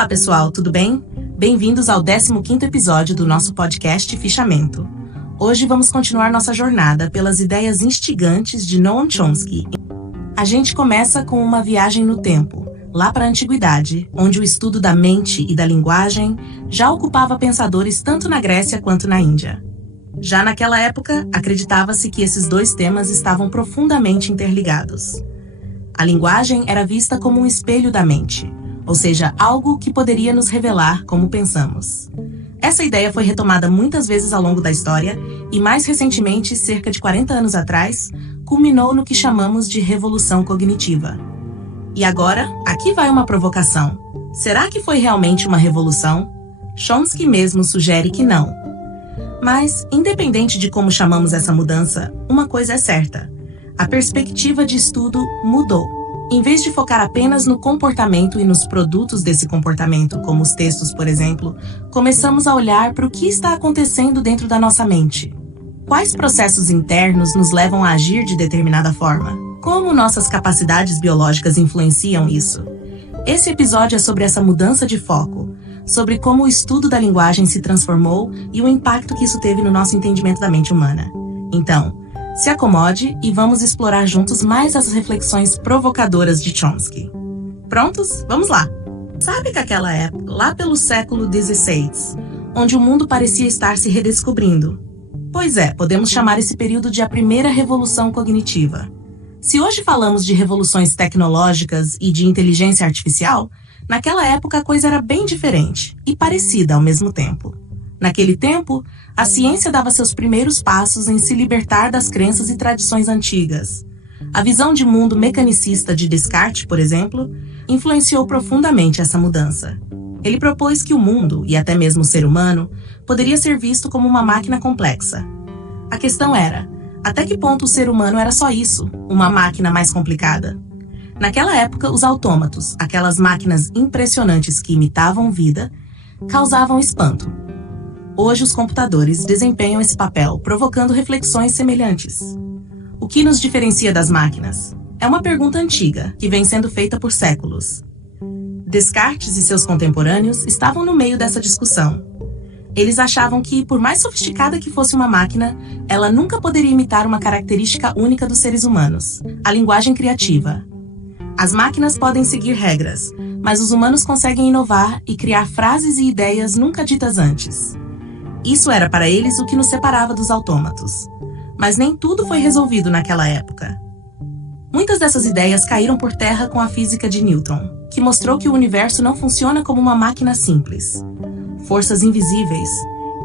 Olá pessoal, tudo bem? Bem-vindos ao 15º episódio do nosso podcast Fichamento. Hoje vamos continuar nossa jornada pelas ideias instigantes de Noam Chomsky. A gente começa com uma viagem no tempo, lá para a Antiguidade, onde o estudo da mente e da linguagem já ocupava pensadores tanto na Grécia quanto na Índia. Já naquela época, acreditava-se que esses dois temas estavam profundamente interligados. A linguagem era vista como um espelho da mente, ou seja, algo que poderia nos revelar como pensamos. Essa ideia foi retomada muitas vezes ao longo da história e, mais recentemente, cerca de 40 anos atrás, culminou no que chamamos de revolução cognitiva. E agora, aqui vai uma provocação. Será que foi realmente uma revolução? Chomsky mesmo sugere que não. Mas, independente de como chamamos essa mudança, uma coisa é certa: a perspectiva de estudo mudou. Em vez de focar apenas no comportamento e nos produtos desse comportamento, como os textos, por exemplo, começamos a olhar para o que está acontecendo dentro da nossa mente. Quais processos internos nos levam a agir de determinada forma? Como nossas capacidades biológicas influenciam isso? Esse episódio é sobre essa mudança de foco, sobre como o estudo da linguagem se transformou e o impacto que isso teve no nosso entendimento da mente humana. Então, se acomode e vamos explorar juntos mais as reflexões provocadoras de Chomsky. Prontos? Vamos lá! Sabe que aquela época, lá pelo século XVI, onde o mundo parecia estar se redescobrindo? Pois é, podemos chamar esse período de a primeira revolução cognitiva. Se hoje falamos de revoluções tecnológicas e de inteligência artificial, naquela época a coisa era bem diferente e parecida ao mesmo tempo. Naquele tempo, a ciência dava seus primeiros passos em se libertar das crenças e tradições antigas. A visão de mundo mecanicista de Descartes, por exemplo, influenciou profundamente essa mudança. Ele propôs que o mundo, e até mesmo o ser humano, poderia ser visto como uma máquina complexa. A questão era, até que ponto o ser humano era só isso, uma máquina mais complicada? Naquela época, os autômatos, aquelas máquinas impressionantes que imitavam vida, causavam espanto. Hoje, os computadores desempenham esse papel, provocando reflexões semelhantes. O que nos diferencia das máquinas? É uma pergunta antiga, que vem sendo feita por séculos. Descartes e seus contemporâneos estavam no meio dessa discussão. Eles achavam que, por mais sofisticada que fosse uma máquina, ela nunca poderia imitar uma característica única dos seres humanos: a linguagem criativa. As máquinas podem seguir regras, mas os humanos conseguem inovar e criar frases e ideias nunca ditas antes. Isso era para eles o que nos separava dos autômatos. Mas nem tudo foi resolvido naquela época. Muitas dessas ideias caíram por terra com a física de Newton, que mostrou que o universo não funciona como uma máquina simples. Forças invisíveis,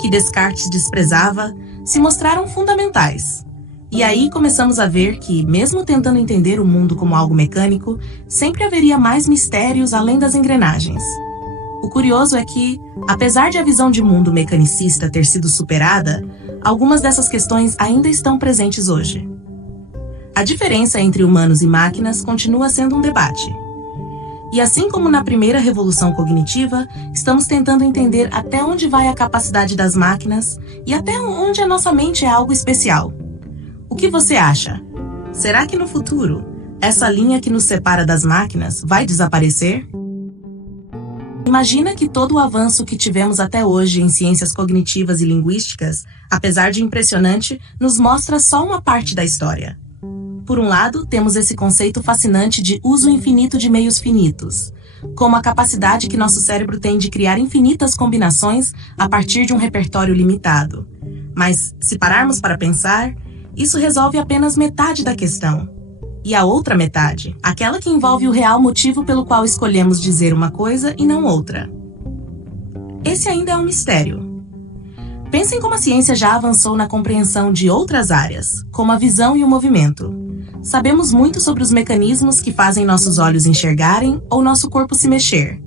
que Descartes desprezava, se mostraram fundamentais. E aí começamos a ver que, mesmo tentando entender o mundo como algo mecânico, sempre haveria mais mistérios além das engrenagens. O curioso é que, apesar de a visão de mundo mecanicista ter sido superada, algumas dessas questões ainda estão presentes hoje. A diferença entre humanos e máquinas continua sendo um debate. E assim como na primeira revolução cognitiva, estamos tentando entender até onde vai a capacidade das máquinas e até onde a nossa mente é algo especial. O que você acha? Será que no futuro, essa linha que nos separa das máquinas vai desaparecer? Imagina que todo o avanço que tivemos até hoje em ciências cognitivas e linguísticas, apesar de impressionante, nos mostra só uma parte da história. Por um lado, temos esse conceito fascinante de uso infinito de meios finitos, como a capacidade que nosso cérebro tem de criar infinitas combinações a partir de um repertório limitado. Mas, se pararmos para pensar, isso resolve apenas metade da questão. E a outra metade, aquela que envolve o real motivo pelo qual escolhemos dizer uma coisa e não outra. Esse ainda é um mistério. Pensem como a ciência já avançou na compreensão de outras áreas, como a visão e o movimento. Sabemos muito sobre os mecanismos que fazem nossos olhos enxergarem ou nosso corpo se mexer.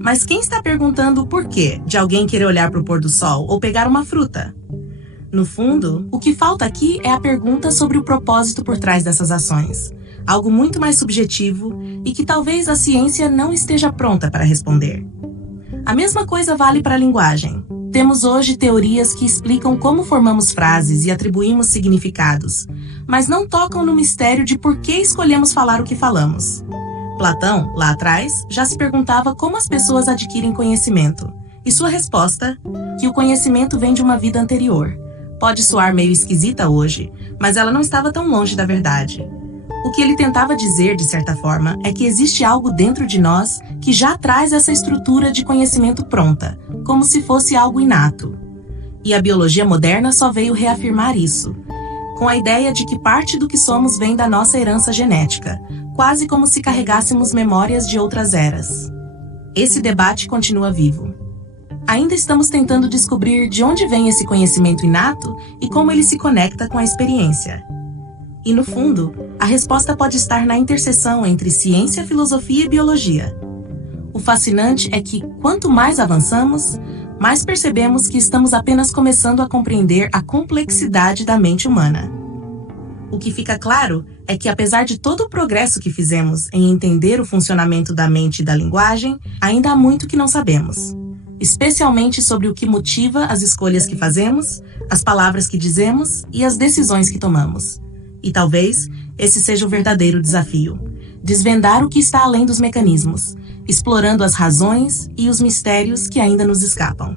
Mas quem está perguntando o porquê de alguém querer olhar para o pôr do sol ou pegar uma fruta? No fundo, o que falta aqui é a pergunta sobre o propósito por trás dessas ações, algo muito mais subjetivo e que talvez a ciência não esteja pronta para responder. A mesma coisa vale para a linguagem. Temos hoje teorias que explicam como formamos frases e atribuímos significados, mas não tocam no mistério de por que escolhemos falar o que falamos. Platão, lá atrás, já se perguntava como as pessoas adquirem conhecimento. E sua resposta? Que o conhecimento vem de uma vida anterior. Pode soar meio esquisita hoje, mas ela não estava tão longe da verdade. O que ele tentava dizer, de certa forma, é que existe algo dentro de nós que já traz essa estrutura de conhecimento pronta, como se fosse algo inato. E a biologia moderna só veio reafirmar isso, com a ideia de que parte do que somos vem da nossa herança genética, quase como se carregássemos memórias de outras eras. Esse debate continua vivo. Ainda estamos tentando descobrir de onde vem esse conhecimento inato e como ele se conecta com a experiência. E no fundo, a resposta pode estar na interseção entre ciência, filosofia e biologia. O fascinante é que, quanto mais avançamos, mais percebemos que estamos apenas começando a compreender a complexidade da mente humana. O que fica claro é que, apesar de todo o progresso que fizemos em entender o funcionamento da mente e da linguagem, ainda há muito que não sabemos, especialmente sobre o que motiva as escolhas que fazemos, as palavras que dizemos e as decisões que tomamos. E talvez esse seja o verdadeiro desafio: desvendar o que está além dos mecanismos, explorando as razões e os mistérios que ainda nos escapam.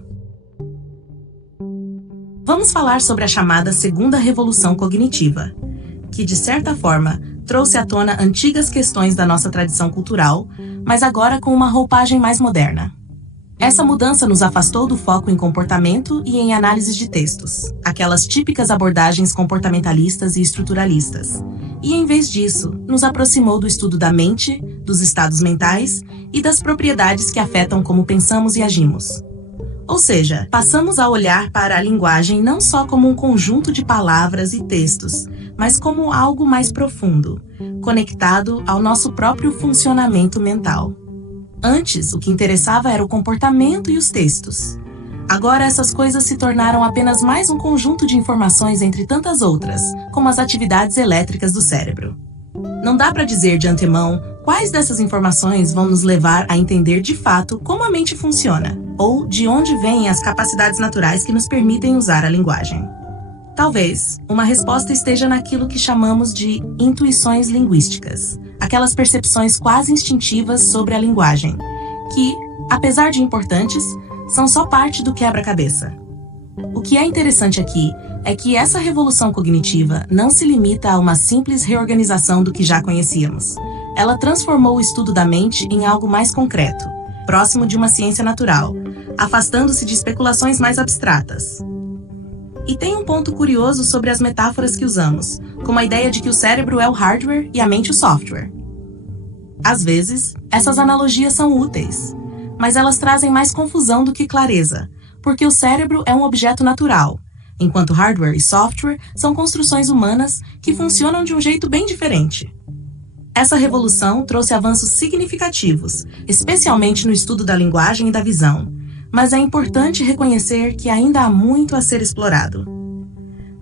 Vamos falar sobre a chamada Segunda Revolução Cognitiva, que, de certa forma, trouxe à tona antigas questões da nossa tradição cultural, mas agora com uma roupagem mais moderna. Essa mudança nos afastou do foco em comportamento e em análises de textos, aquelas típicas abordagens comportamentalistas e estruturalistas, e, em vez disso, nos aproximou do estudo da mente, dos estados mentais e das propriedades que afetam como pensamos e agimos. Ou seja, passamos a olhar para a linguagem não só como um conjunto de palavras e textos, mas como algo mais profundo, conectado ao nosso próprio funcionamento mental. Antes, o que interessava era o comportamento e os textos. Agora, essas coisas se tornaram apenas mais um conjunto de informações entre tantas outras, como as atividades elétricas do cérebro. Não dá para dizer de antemão quais dessas informações vão nos levar a entender de fato como a mente funciona, ou de onde vêm as capacidades naturais que nos permitem usar a linguagem. Talvez uma resposta esteja naquilo que chamamos de intuições linguísticas, aquelas percepções quase instintivas sobre a linguagem, que, apesar de importantes, são só parte do quebra-cabeça. O que é interessante aqui é que essa revolução cognitiva não se limita a uma simples reorganização do que já conhecíamos. Ela transformou o estudo da mente em algo mais concreto, próximo de uma ciência natural, afastando-se de especulações mais abstratas. E tem um ponto curioso sobre as metáforas que usamos, como a ideia de que o cérebro é o hardware e a mente o software. Às vezes, essas analogias são úteis, mas elas trazem mais confusão do que clareza, porque o cérebro é um objeto natural, enquanto hardware e software são construções humanas que funcionam de um jeito bem diferente. Essa revolução trouxe avanços significativos, especialmente no estudo da linguagem e da visão, mas é importante reconhecer que ainda há muito a ser explorado.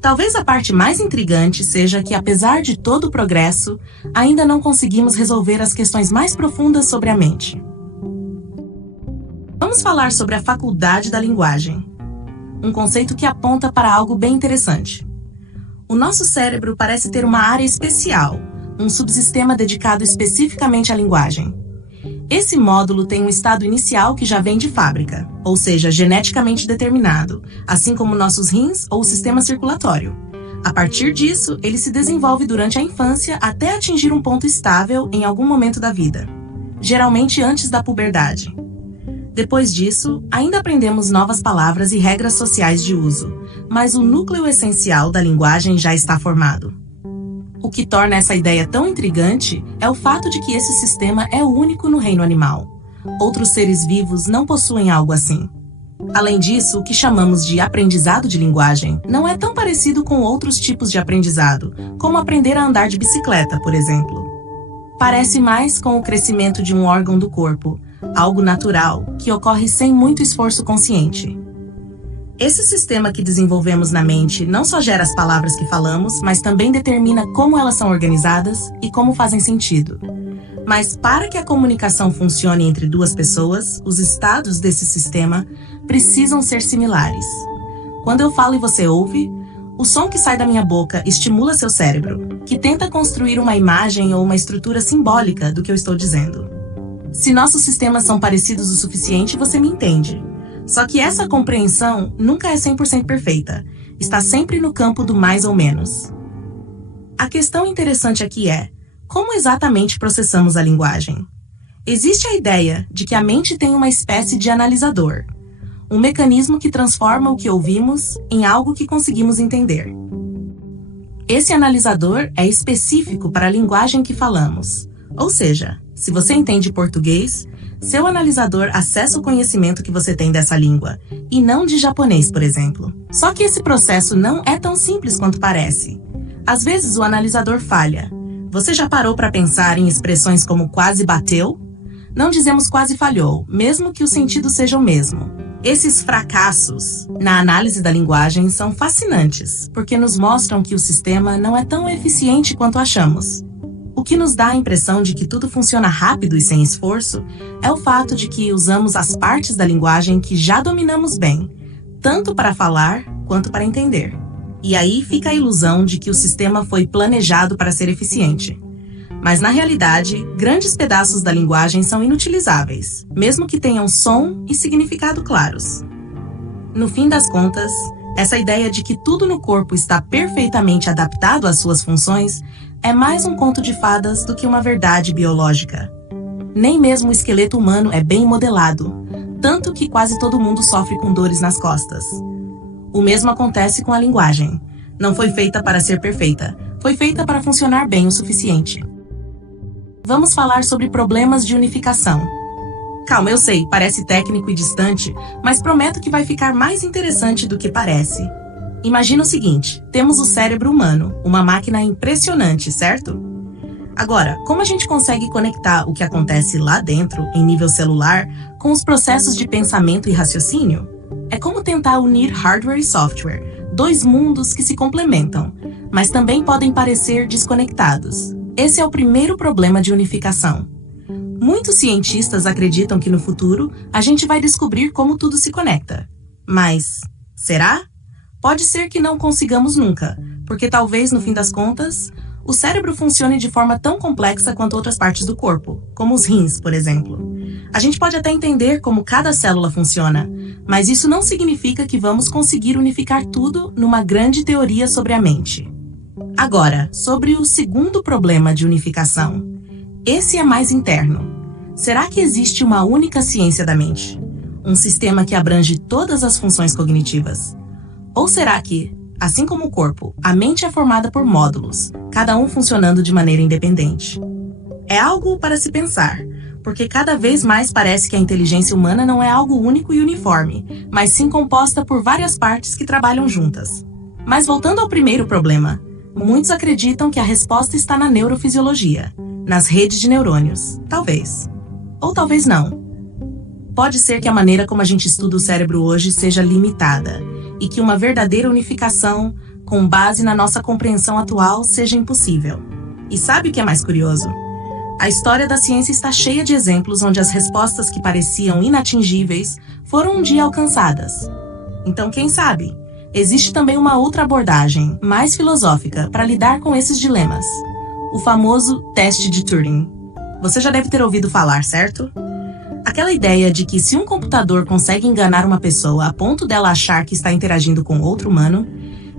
Talvez a parte mais intrigante seja que, apesar de todo o progresso, ainda não conseguimos resolver as questões mais profundas sobre a mente. Vamos falar sobre a faculdade da linguagem, um conceito que aponta para algo bem interessante. O nosso cérebro parece ter uma área especial, um subsistema dedicado especificamente à linguagem. Esse módulo tem um estado inicial que já vem de fábrica, ou seja, geneticamente determinado, assim como nossos rins ou o sistema circulatório. A partir disso, ele se desenvolve durante a infância até atingir um ponto estável em algum momento da vida, geralmente antes da puberdade. Depois disso, ainda aprendemos novas palavras e regras sociais de uso, mas o núcleo essencial da linguagem já está formado. O que torna essa ideia tão intrigante é o fato de que esse sistema é único no reino animal. Outros seres vivos não possuem algo assim. Além disso, o que chamamos de aprendizado de linguagem não é tão parecido com outros tipos de aprendizado, como aprender a andar de bicicleta, por exemplo. Parece mais com o crescimento de um órgão do corpo, algo natural, que ocorre sem muito esforço consciente. Esse sistema que desenvolvemos na mente não só gera as palavras que falamos, mas também determina como elas são organizadas e como fazem sentido. Mas para que a comunicação funcione entre duas pessoas, os estados desse sistema precisam ser similares. Quando eu falo e você ouve, O som que sai da minha boca estimula seu cérebro, que tenta construir uma imagem ou uma estrutura simbólica do que eu estou dizendo. Se nossos sistemas são parecidos o suficiente, você me entende. Só que essa compreensão nunca é 100% perfeita. Está sempre no campo do mais ou menos. A questão interessante aqui é: como exatamente processamos a linguagem? Existe a ideia de que a mente tem uma espécie de analisador, um mecanismo que transforma o que ouvimos em algo que conseguimos entender. Esse analisador é específico para a linguagem que falamos. Ou seja, se você entende português, seu analisador acessa o conhecimento que você tem dessa língua, e não de japonês, por exemplo. Só que esse processo não é tão simples quanto parece. Às vezes o analisador falha. Você já parou para pensar em expressões como quase bateu? Não dizemos quase falhou, mesmo que o sentido seja o mesmo. Esses fracassos na análise da linguagem são fascinantes, porque nos mostram que o sistema não é tão eficiente quanto achamos. O que nos dá a impressão de que tudo funciona rápido e sem esforço é o fato de que usamos as partes da linguagem que já dominamos bem, tanto para falar quanto para entender. E aí fica a ilusão de que o sistema foi planejado para ser eficiente. Mas na realidade, grandes pedaços da linguagem são inutilizáveis, mesmo que tenham som e significado claros. No fim das contas, essa ideia de que tudo no corpo está perfeitamente adaptado às suas funções é mais um conto de fadas do que uma verdade biológica. Nem mesmo o esqueleto humano é bem modelado, tanto que quase todo mundo sofre com dores nas costas. O mesmo acontece com a linguagem. Não foi feita para ser perfeita, foi feita para funcionar bem o suficiente. Vamos falar sobre problemas de unificação. Calma, eu sei, parece técnico e distante, mas prometo que vai ficar mais interessante do que parece. Imagina o seguinte: temos o cérebro humano, uma máquina impressionante, certo? Agora, como a gente consegue conectar o que acontece lá dentro, em nível celular, com os processos de pensamento e raciocínio? É como tentar unir hardware e software, dois mundos que se complementam, mas também podem parecer desconectados. Esse é o primeiro problema de unificação. Muitos cientistas acreditam que no futuro a gente vai descobrir como tudo se conecta. Mas, será? Pode ser que não consigamos nunca, porque talvez, no fim das contas, o cérebro funcione de forma tão complexa quanto outras partes do corpo, como os rins, por exemplo. A gente pode até entender como cada célula funciona, mas isso não significa que vamos conseguir unificar tudo numa grande teoria sobre a mente. Agora, sobre o segundo problema de unificação. Esse é mais interno. Será que existe uma única ciência da mente? Um sistema que abrange todas as funções cognitivas? Ou será que, assim como o corpo, a mente é formada por módulos, cada um funcionando de maneira independente? É algo para se pensar, porque cada vez mais parece que a inteligência humana não é algo único e uniforme, mas sim composta por várias partes que trabalham juntas. Mas voltando ao primeiro problema, muitos acreditam que a resposta está na neurofisiologia, nas redes de neurônios, talvez. Ou talvez não. Pode ser que a maneira como a gente estuda o cérebro hoje seja limitada, e que uma verdadeira unificação, com base na nossa compreensão atual, seja impossível. E sabe o que é mais curioso? A história da ciência está cheia de exemplos onde as respostas que pareciam inatingíveis foram um dia alcançadas. Então, quem sabe? Existe também uma outra abordagem, mais filosófica, para lidar com esses dilemas. O famoso teste de Turing. Você já deve ter ouvido falar, certo? Aquela ideia de que se um computador consegue enganar uma pessoa a ponto dela achar que está interagindo com outro humano,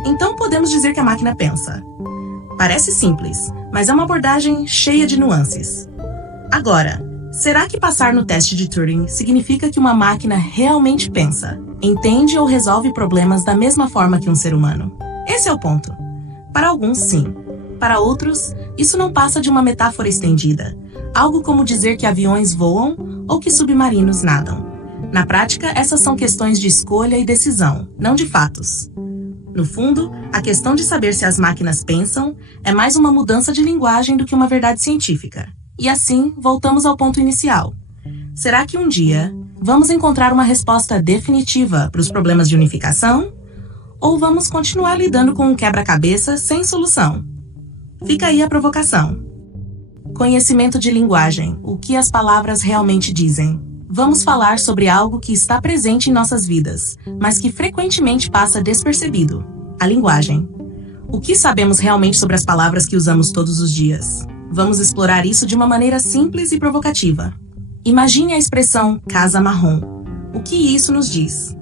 então podemos dizer que a máquina pensa. Parece simples, mas é uma abordagem cheia de nuances. Agora, será que passar no teste de Turing significa que uma máquina realmente pensa, entende ou resolve problemas da mesma forma que um ser humano? Esse é o ponto. Para alguns, sim. Para outros, isso não passa de uma metáfora estendida, algo como dizer que aviões voam ou que submarinos nadam. Na prática, essas são questões de escolha e decisão, não de fatos. No fundo, a questão de saber se as máquinas pensam é mais uma mudança de linguagem do que uma verdade científica. E assim, voltamos ao ponto inicial. Será que um dia vamos encontrar uma resposta definitiva para os problemas de unificação? Ou vamos continuar lidando com um quebra-cabeça sem solução? Fica aí a provocação. Conhecimento de linguagem, o que as palavras realmente dizem. Vamos falar sobre algo que está presente em nossas vidas, mas que frequentemente passa despercebido: a linguagem. O que sabemos realmente sobre as palavras que usamos todos os dias? Vamos explorar isso de uma maneira simples e provocativa. Imagine a expressão casa marrom. O que isso nos diz?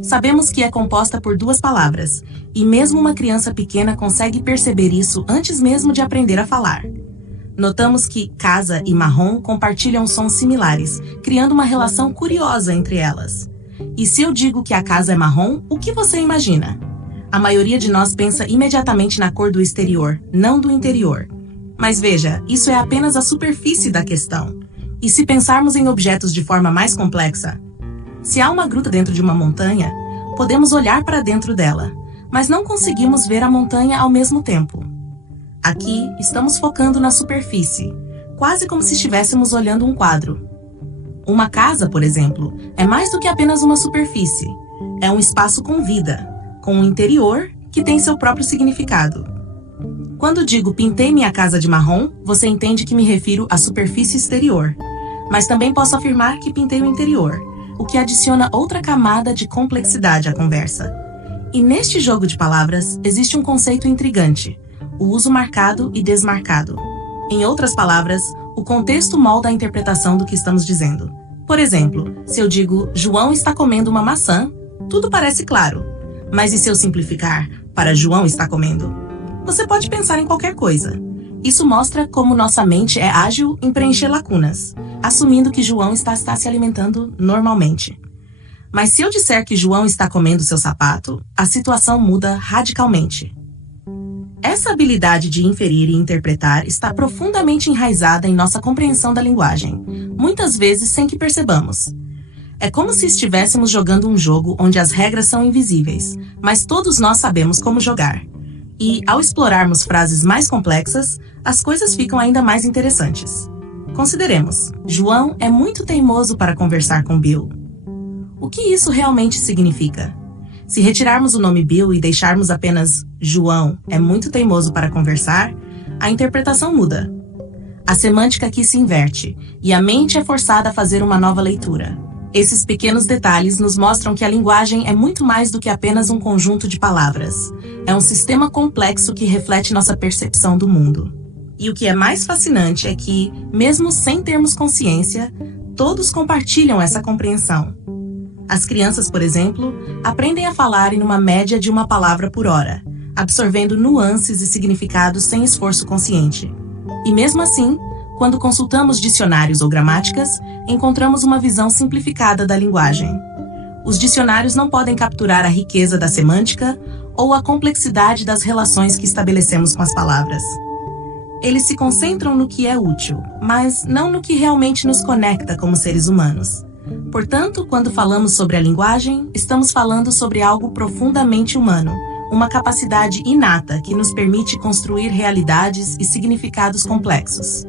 Sabemos que é composta por duas palavras, e mesmo uma criança pequena consegue perceber isso antes mesmo de aprender a falar. Notamos que casa e marrom compartilham sons similares, criando uma relação curiosa entre elas. E se eu digo que a casa é marrom, o que você imagina? A maioria de nós pensa imediatamente na cor do exterior, não do interior. Mas veja, isso é apenas a superfície da questão. E se pensarmos em objetos de forma mais complexa? Se há uma gruta dentro de uma montanha, podemos olhar para dentro dela, mas não conseguimos ver a montanha ao mesmo tempo. Aqui, estamos focando na superfície, quase como se estivéssemos olhando um quadro. Uma casa, por exemplo, é mais do que apenas uma superfície. É um espaço com vida, com um interior que tem seu próprio significado. Quando digo pintei minha casa de marrom, você entende que me refiro à superfície exterior. Mas também posso afirmar que pintei o interior, o que adiciona outra camada de complexidade à conversa. E neste jogo de palavras, existe um conceito intrigante: o uso marcado e desmarcado. Em outras palavras, o contexto molda a interpretação do que estamos dizendo. Por exemplo, se eu digo João está comendo uma maçã, tudo parece claro. Mas e se eu simplificar para João está comendo? Você pode pensar em qualquer coisa. Isso mostra como nossa mente é ágil em preencher lacunas, assumindo que João está se alimentando normalmente. Mas se eu disser que João está comendo seu sapato, a situação muda radicalmente. Essa habilidade de inferir e interpretar está profundamente enraizada em nossa compreensão da linguagem, muitas vezes sem que percebamos. É como se estivéssemos jogando um jogo onde as regras são invisíveis, mas todos nós sabemos como jogar. E, ao explorarmos frases mais complexas, as coisas ficam ainda mais interessantes. Consideremos: João é muito teimoso para conversar com Bill. O que isso realmente significa? Se retirarmos o nome Bill e deixarmos apenas João é muito teimoso para conversar, a interpretação muda. A semântica aqui se inverte, e a mente é forçada a fazer uma nova leitura. Esses pequenos detalhes nos mostram que a linguagem é muito mais do que apenas um conjunto de palavras. É um sistema complexo que reflete nossa percepção do mundo. E o que é mais fascinante é que, mesmo sem termos consciência, todos compartilham essa compreensão. As crianças, por exemplo, aprendem a falar em uma média de uma palavra por hora, absorvendo nuances e significados sem esforço consciente. E mesmo assim, quando consultamos dicionários ou gramáticas, encontramos uma visão simplificada da linguagem. Os dicionários não podem capturar a riqueza da semântica ou a complexidade das relações que estabelecemos com as palavras. Eles se concentram no que é útil, mas não no que realmente nos conecta como seres humanos. Portanto, quando falamos sobre a linguagem, estamos falando sobre algo profundamente humano, uma capacidade inata que nos permite construir realidades e significados complexos.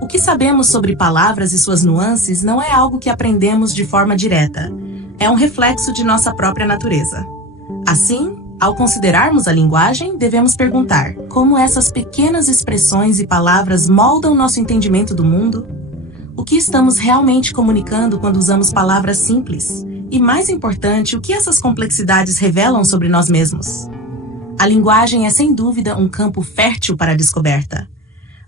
O que sabemos sobre palavras e suas nuances não é algo que aprendemos de forma direta. É um reflexo de nossa própria natureza. Assim, ao considerarmos a linguagem, devemos perguntar: como essas pequenas expressões e palavras moldam nosso entendimento do mundo? O que estamos realmente comunicando quando usamos palavras simples? E, mais importante, o que essas complexidades revelam sobre nós mesmos? A linguagem é, sem dúvida, um campo fértil para a descoberta.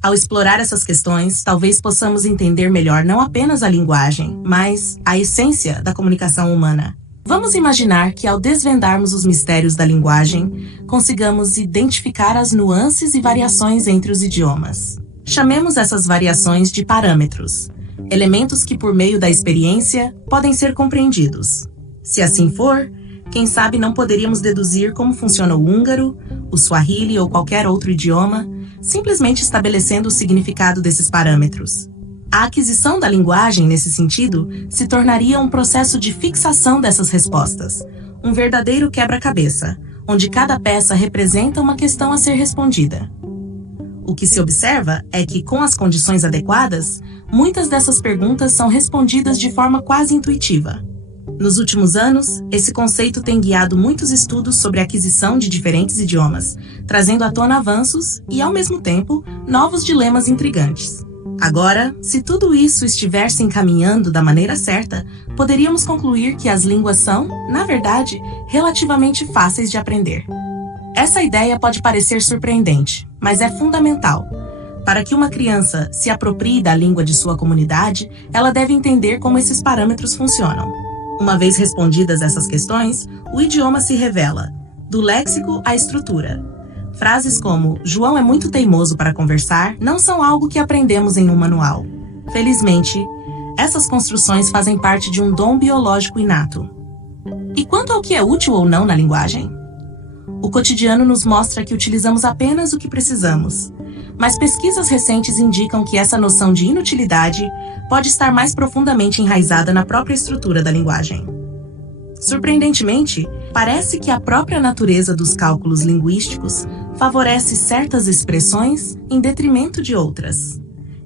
Ao explorar essas questões, talvez possamos entender melhor não apenas a linguagem, mas a essência da comunicação humana. Vamos imaginar que, ao desvendarmos os mistérios da linguagem, consigamos identificar as nuances e variações entre os idiomas. Chamemos essas variações de parâmetros, elementos que, por meio da experiência, podem ser compreendidos. Se assim for, quem sabe não poderíamos deduzir como funciona o húngaro, o suahili ou qualquer outro idioma, simplesmente estabelecendo o significado desses parâmetros. A aquisição da linguagem, nesse sentido, se tornaria um processo de fixação dessas respostas, um verdadeiro quebra-cabeça, onde cada peça representa uma questão a ser respondida. O que se observa é que, com as condições adequadas, muitas dessas perguntas são respondidas de forma quase intuitiva. Nos últimos anos, esse conceito tem guiado muitos estudos sobre a aquisição de diferentes idiomas, trazendo à tona avanços e, ao mesmo tempo, novos dilemas intrigantes. Agora, se tudo isso estiver se encaminhando da maneira certa, poderíamos concluir que as línguas são, na verdade, relativamente fáceis de aprender. Essa ideia pode parecer surpreendente, mas é fundamental. Para que uma criança se aproprie da língua de sua comunidade, ela deve entender como esses parâmetros funcionam. Uma vez respondidas essas questões, o idioma se revela, do léxico à estrutura. Frases como "João é muito teimoso para conversar" não são algo que aprendemos em um manual. Felizmente, essas construções fazem parte de um dom biológico inato. E quanto ao que é útil ou não na linguagem? O cotidiano nos mostra que utilizamos apenas o que precisamos, mas pesquisas recentes indicam que essa noção de inutilidade pode estar mais profundamente enraizada na própria estrutura da linguagem. Surpreendentemente, parece que a própria natureza dos cálculos linguísticos favorece certas expressões em detrimento de outras.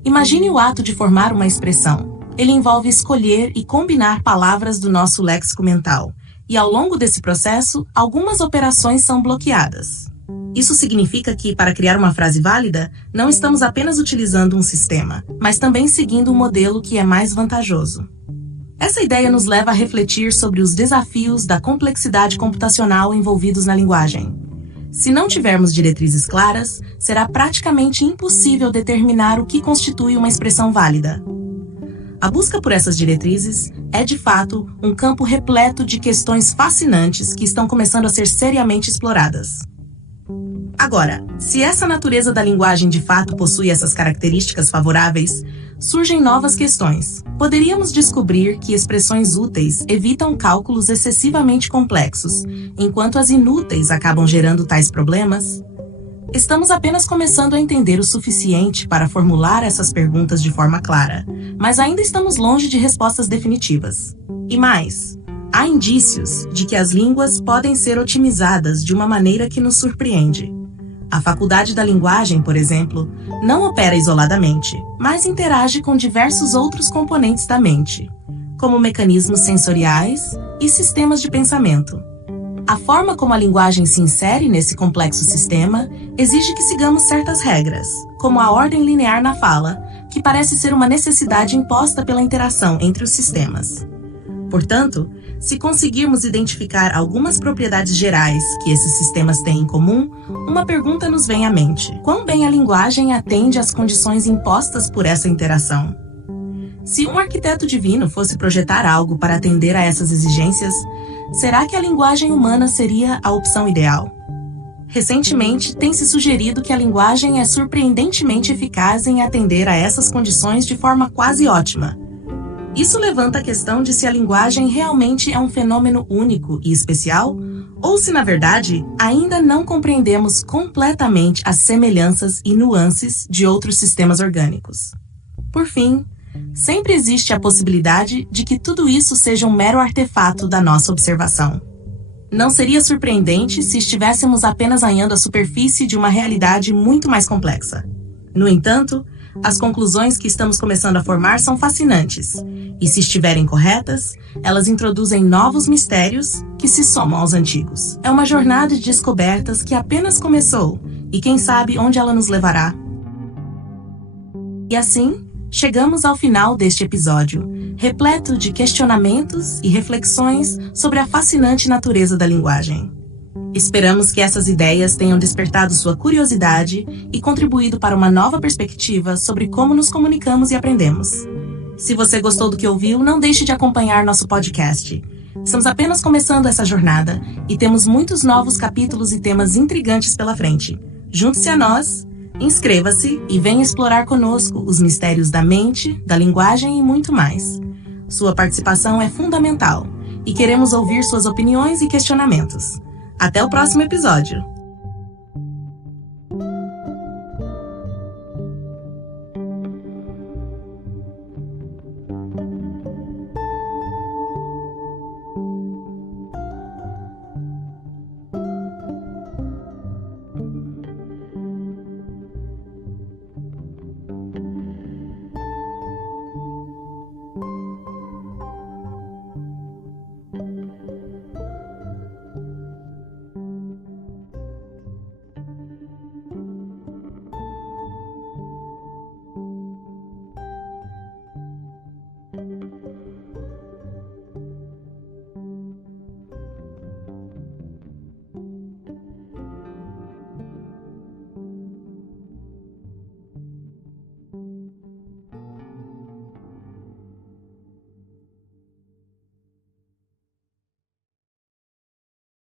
Imagine o ato de formar uma expressão. Ele envolve escolher e combinar palavras do nosso léxico mental, e ao longo desse processo, algumas operações são bloqueadas. Isso significa que, para criar uma frase válida, não estamos apenas utilizando um sistema, mas também seguindo um modelo que é mais vantajoso. Essa ideia nos leva a refletir sobre os desafios da complexidade computacional envolvidos na linguagem. Se não tivermos diretrizes claras, será praticamente impossível determinar o que constitui uma expressão válida. A busca por essas diretrizes é, de fato, um campo repleto de questões fascinantes que estão começando a ser seriamente exploradas. Agora, se essa natureza da linguagem de fato possui essas características favoráveis, surgem novas questões. Poderíamos descobrir que expressões úteis evitam cálculos excessivamente complexos, enquanto as inúteis acabam gerando tais problemas? Estamos apenas começando a entender o suficiente para formular essas perguntas de forma clara, mas ainda estamos longe de respostas definitivas. E mais, há indícios de que as línguas podem ser otimizadas de uma maneira que nos surpreende. A faculdade da linguagem, por exemplo, não opera isoladamente, mas interage com diversos outros componentes da mente, como mecanismos sensoriais e sistemas de pensamento. A forma como a linguagem se insere nesse complexo sistema exige que sigamos certas regras, como a ordem linear na fala, que parece ser uma necessidade imposta pela interação entre os sistemas. Portanto, se conseguirmos identificar algumas propriedades gerais que esses sistemas têm em comum, uma pergunta nos vem à mente: quão bem a linguagem atende às condições impostas por essa interação? Se um arquiteto divino fosse projetar algo para atender a essas exigências, será que a linguagem humana seria a opção ideal? Recentemente, tem se sugerido que a linguagem é surpreendentemente eficaz em atender a essas condições de forma quase ótima. Isso levanta a questão de se a linguagem realmente é um fenômeno único e especial, ou se, na verdade, ainda não compreendemos completamente as semelhanças e nuances de outros sistemas orgânicos. Por fim, sempre existe a possibilidade de que tudo isso seja um mero artefato da nossa observação. Não seria surpreendente se estivéssemos apenas arranhando a superfície de uma realidade muito mais complexa. No entanto, as conclusões que estamos começando a formar são fascinantes, e se estiverem corretas, elas introduzem novos mistérios que se somam aos antigos. É uma jornada de descobertas que apenas começou, e quem sabe onde ela nos levará. E assim, chegamos ao final deste episódio, repleto de questionamentos e reflexões sobre a fascinante natureza da linguagem. Esperamos que essas ideias tenham despertado sua curiosidade e contribuído para uma nova perspectiva sobre como nos comunicamos e aprendemos. Se você gostou do que ouviu, não deixe de acompanhar nosso podcast. Estamos apenas começando essa jornada e temos muitos novos capítulos e temas intrigantes pela frente. Junte-se a nós, inscreva-se e venha explorar conosco os mistérios da mente, da linguagem e muito mais. Sua participação é fundamental e queremos ouvir suas opiniões e questionamentos. Até o próximo episódio!